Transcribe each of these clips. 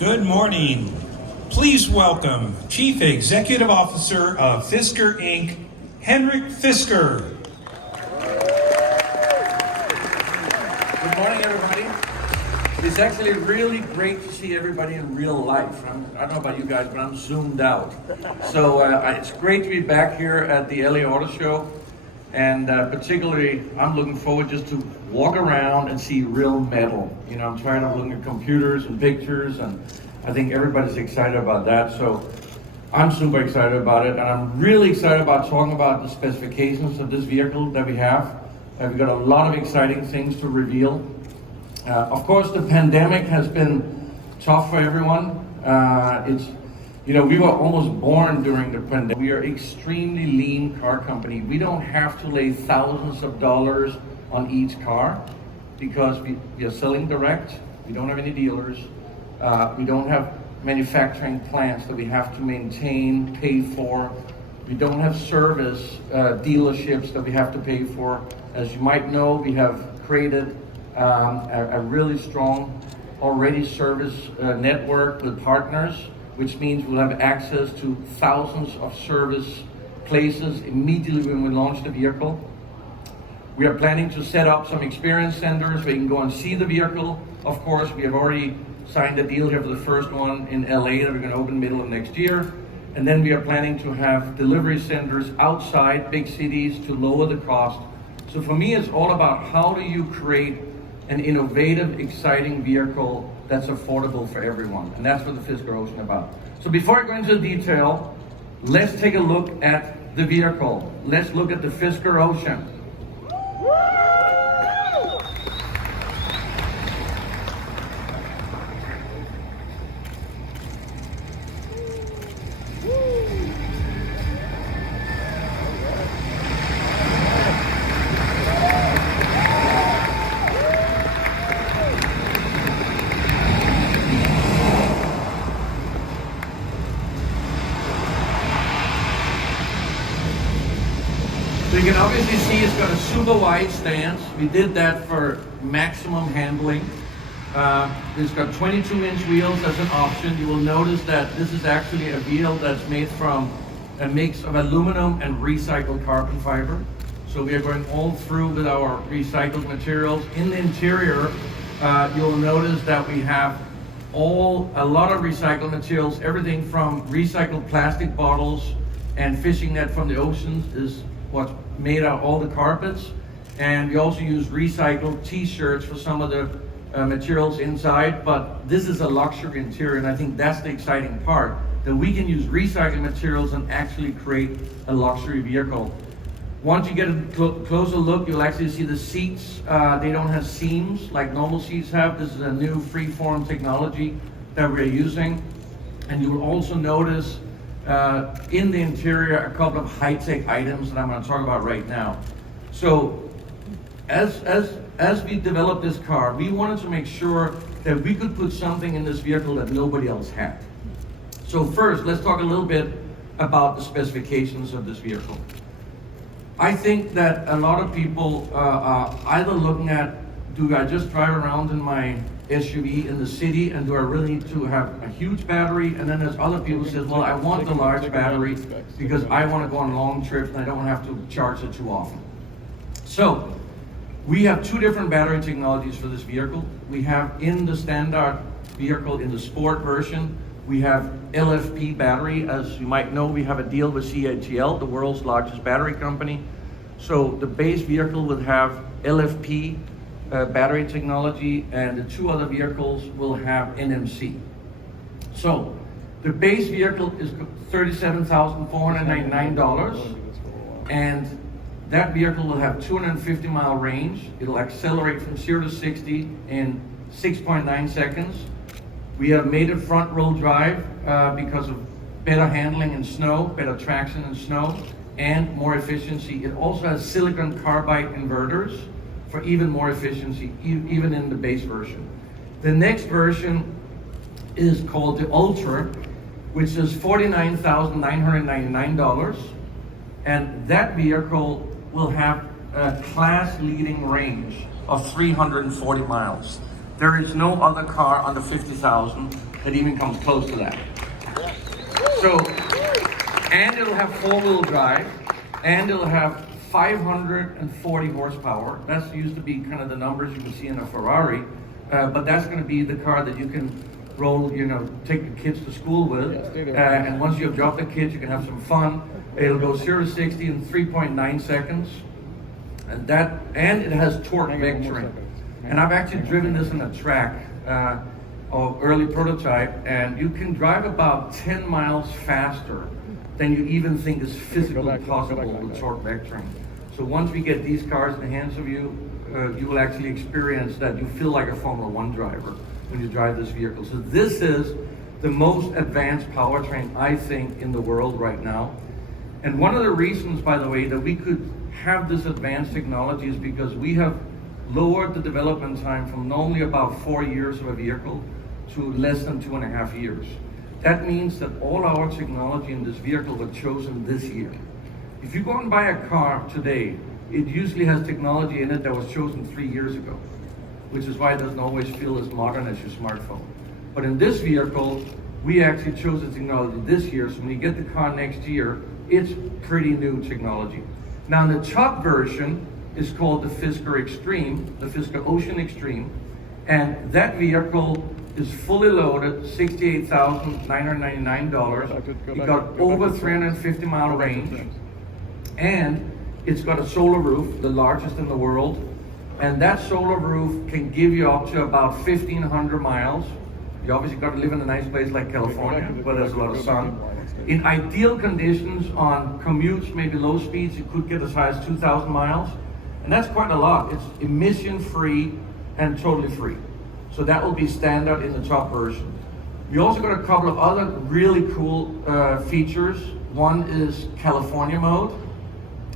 Good morning. Please welcome Chief Executive Officer of Fisker, Inc., Henrik Fisker. Good morning, everybody. It's actually really great to see everybody in real life. I don't know about you guys, but I'm zoomed out. So it's great to be back here at the LA Auto Show. And particularly, I'm looking forward just to walk around and see real metal. You know, I'm tired of looking at computers and pictures, and I think everybody's excited about that. So I'm super excited about it, and I'm really excited about talking about the specifications of this vehicle that we have. We've got a lot of exciting things to reveal. Of course, the pandemic has been tough for everyone. We were almost born during the pandemic. We are extremely lean car company. We don't have to lay thousands of dollars on each car because we are selling direct. We don't have any dealers. We don't have manufacturing plants that we have to maintain, pay for. We don't have service dealerships that we have to pay for. As you might know, we have created a really strong already service network with partners, which means we'll have access to thousands of service places immediately when we launch the vehicle. We are planning to set up some experience centers where you can go and see the vehicle. Of course, we have already signed a deal here for the first one in LA that we're going to open middle of next year. And then we are planning to have delivery centers outside big cities to lower the cost. So for me, it's all about how do you create an innovative, exciting vehicle that's affordable for everyone. And that's what the Fisker Ocean is about. So before I go into the detail, let's take a look at the vehicle. Let's look at the Fisker Ocean. So you can obviously see it's got a super wide stance. We did that for maximum handling. It's got 22-inch wheels as an option. You will notice that this is actually a wheel that's made from a mix of aluminum and recycled carbon fiber. So we are going all through with our recycled materials. In the interior, you'll notice that we have a lot of recycled materials. Everything from recycled plastic bottles and fishing net from the oceans is what's made out all the carpets. And we also use recycled t-shirts for some of the materials inside, but this is a luxury interior, and I think that's the exciting part, that we can use recycled materials and actually create a luxury vehicle. Once you get a closer look, you'll actually see the seats. They don't have seams like normal seats have. This is a new freeform technology that we're using. And you will also notice in the interior a couple of high-tech items that I'm going to talk about right now. So as we developed this car, we wanted to make sure that we could put something in this vehicle that nobody else had. So first, let's talk a little bit about the specifications of this vehicle. I think that a lot of people are either looking at, do I just drive around in my SUV in the city, and do I really need to have a huge battery? And then there's other people who say, well, I want the large battery because I want to go on long trips and I don't have to charge it too often. So we have two different battery technologies for this vehicle. We have in the standard vehicle, in the sport version, we have LFP battery. As you might know, we have a deal with CATL, the world's largest battery company. So the base vehicle will have LFP battery technology, and the two other vehicles will have NMC. So the base vehicle is $37,499, and that vehicle will have 250-mile range. It'll accelerate from 0 to 60 in 6.9 seconds. We have made it front-row drive because of better handling in snow, better traction in snow, and more efficiency. It also has silicon carbide inverters for even more efficiency, even in the base version. The next version is called the Ultra, which is $49,999, and that vehicle will have a class-leading range of 340 miles. There is no other car under 50,000 that even comes close to that. So, and it'll have 4-wheel drive, and it'll have 540 horsepower. That's used to be kind of the numbers you can see in a Ferrari, but that's going to be the car that you can roll, take the kids to school with. And once you have dropped the kids, you can have some fun. It'll go 0 to 60 in 3.9 seconds. And it has torque vectoring. And I've actually driven this in a track, early prototype, and you can drive about 10 miles faster than you even think is physically possible with torque vectoring. So once we get these cars in the hands of you, you will actually experience that you feel like a Formula One driver when you drive this vehicle. So this is the most advanced powertrain, I think, in the world right now. And one of the reasons, by the way, that we could have this advanced technology is because we have lowered the development time from normally about 4 years of a vehicle to less than 2.5 years. That means that all our technology in this vehicle was chosen this year. If you go and buy a car today, it usually has technology in it that was chosen 3 years ago, which is why it doesn't always feel as modern as your smartphone. But in this vehicle, we actually chose the technology this year, so when you get the car next year, it's pretty new technology. Now the top version is called the Fisker Extreme, the Fisker Ocean Extreme, and that vehicle is fully loaded, $68,999. It got over 350 mile range, and it's got a solar roof, the largest in the world, and that solar roof can give you up to about 1,500 miles. You obviously got to live in a nice place like California, where there's a lot of sun. In ideal conditions on commutes, maybe low speeds, you could get as high as 2,000 miles, and that's quite a lot. It's emission-free and totally free. So that will be standard in the top version. We also got a couple of other really cool features. One is California mode,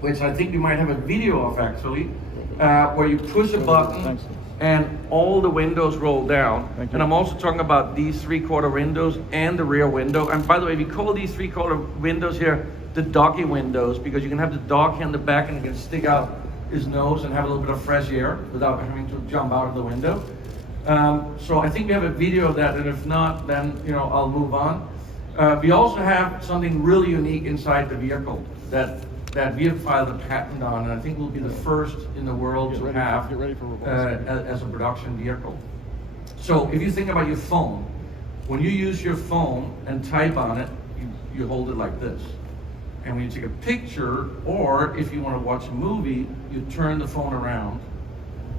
which I think we might have a video of actually, where you push a button and all the windows roll down. And I'm also talking about these 3/4 windows and the rear window. And by the way, we call these 3/4 windows here the doggy windows, because you can have the dog here in the back and he can stick out his nose and have a little bit of fresh air without having to jump out of the window. So I think we have a video of that, and if not, then I'll move on. We also have something really unique inside the vehicle that we have filed a patent on, and I think we'll be the first in the world to have as a production vehicle. So if you think about your phone, when you use your phone and type on it, you hold it like this. And when you take a picture, or if you want to watch a movie, you turn the phone around.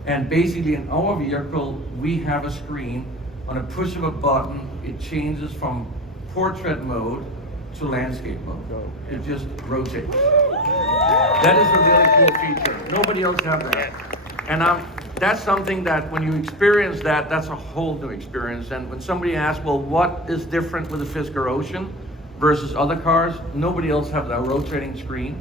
And basically in our vehicle, we have a screen. On a push of a button, it changes from portrait mode to landscape mode. It just rotates. That is a really cool feature. Nobody else has that. And that's something that when you experience that, that's a whole new experience. And when somebody asks, well, what is different with the Fisker Ocean versus other cars? Nobody else has a rotating screen.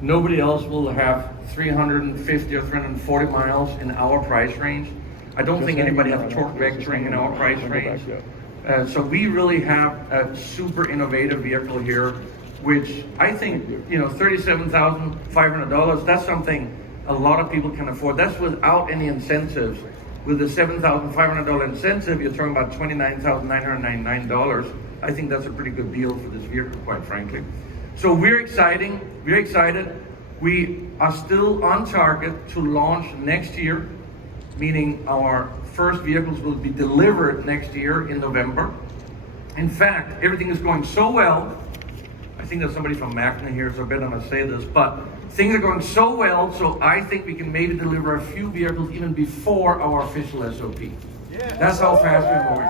Nobody else will have 350 or 340 miles in our price range. I don't think anybody has torque vectoring in our price range. So we really have a super innovative vehicle here, which I think, $37,500, that's something a lot of people can afford. That's without any incentives. With the $7,500 incentive, you're talking about $29,999. I think that's a pretty good deal for this vehicle, quite frankly. So we're excited. We are still on target to launch next year, meaning our first vehicles will be delivered next year in November. In fact, everything is going so well. I think there's somebody from Magna here, so I better not say this, but things are going so well, so I think we can maybe deliver a few vehicles even before our official SOP. That's how fast we're moving.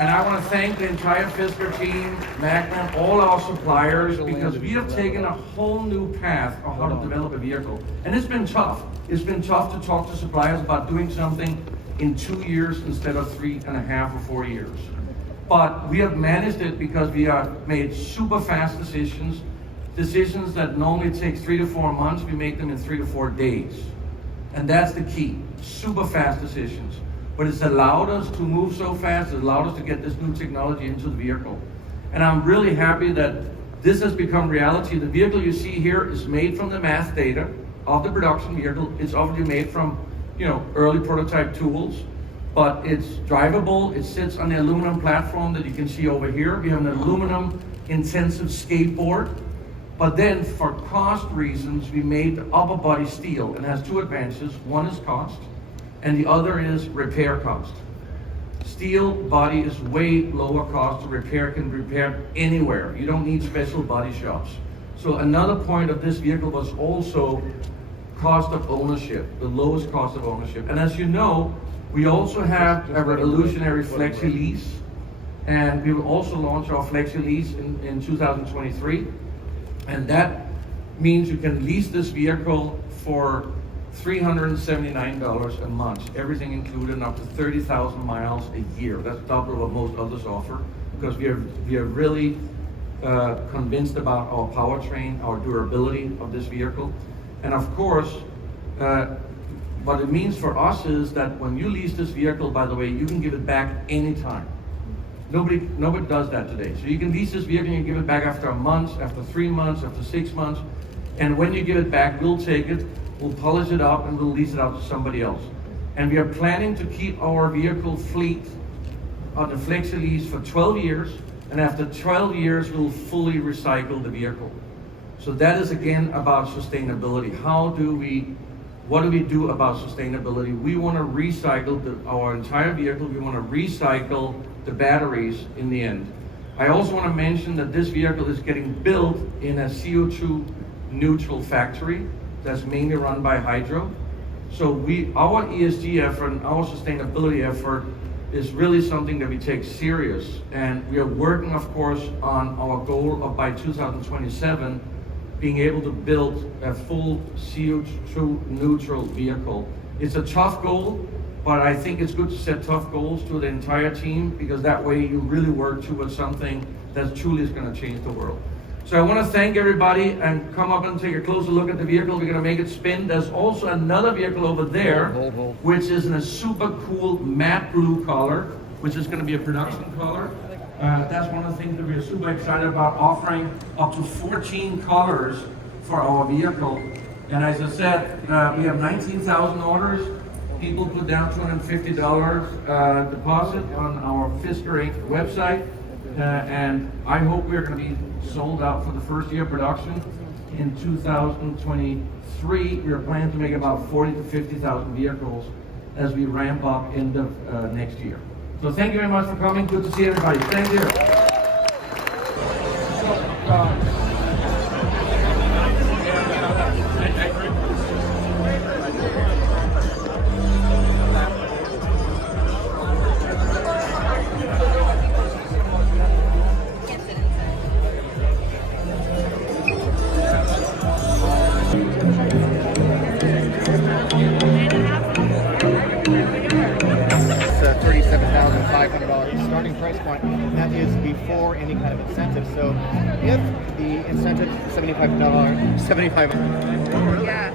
And I want to thank the entire Fisker team, Magna, all our suppliers, because we have taken a whole new path on how to develop a vehicle. And it's been tough. It's been tough to talk to suppliers about doing something in 2 years instead of 3.5 or 4 years. But we have managed it because we have made super fast decisions that normally take 3 to 4 months, we make them in 3 to 4 days. And that's the key, super fast decisions. But it's allowed us to move so fast, it's allowed us to get this new technology into the vehicle. And I'm really happy that this has become reality. The vehicle you see here is made from the math data of the production vehicle. It's obviously made from, early prototype tools. but it's drivable. It sits on the aluminum platform that you can see over here. We have an aluminum intensive skateboard, but then for cost reasons, we made the upper body steel, and it has two advantages. One is cost, and the other is repair cost. Steel body is way lower cost to repair, can be repaired anywhere. You don't need special body shops. So another point of this vehicle was also cost of ownership, the lowest cost of ownership. And as you know, we also have a revolutionary flexi lease, and we will also launch our flexi lease in 2023. And that means you can lease this vehicle for $379 a month, everything included, and up to 30,000 miles a year. That's double what most others offer, because we are really convinced about our powertrain, our durability of this vehicle. And of course, what it means for us is that when you lease this vehicle, by the way, you can give it back anytime. Nobody does that today. So you can lease this vehicle and you give it back after a month, after 3 months, after 6 months. And when you give it back, we'll take it, we'll polish it up, and we'll lease it out to somebody else. And we are planning to keep our vehicle fleet on the flexi lease for 12 years. And after 12 years, we'll fully recycle the vehicle. So that is again about sustainability. What do we do about sustainability? We want to recycle our entire vehicle. We want to recycle the batteries in the end. I also want to mention that this vehicle is getting built in a CO2 neutral factory that's mainly run by hydro. So our ESG effort and our sustainability effort is really something that we take serious. And we are working, of course, on our goal of by 2027 being able to build a full CO2 neutral vehicle. It's a tough goal, but I think it's good to set tough goals to the entire team, because that way you really work towards something that truly is going to change the world. So I want to thank everybody, and come up and take a closer look at the vehicle. We're going to make it spin. There's also another vehicle over there, which is in a super cool matte blue color, which is going to be a production color. That's one of the things that we're super excited about, offering up to 14 colors for our vehicle. And as I said, we have 19,000 orders. People put down $250 deposit on our Fisker Inc. website. And I hope we're going to be sold out for the first year of production. In 2023, we are planning to make about 40 to 50,000 vehicles as we ramp up in the next year. So thank you very much for coming. Good to see everybody. Thank you. $37,500 starting price point. That is before any kind of incentive. So if the incentive is $75, yeah.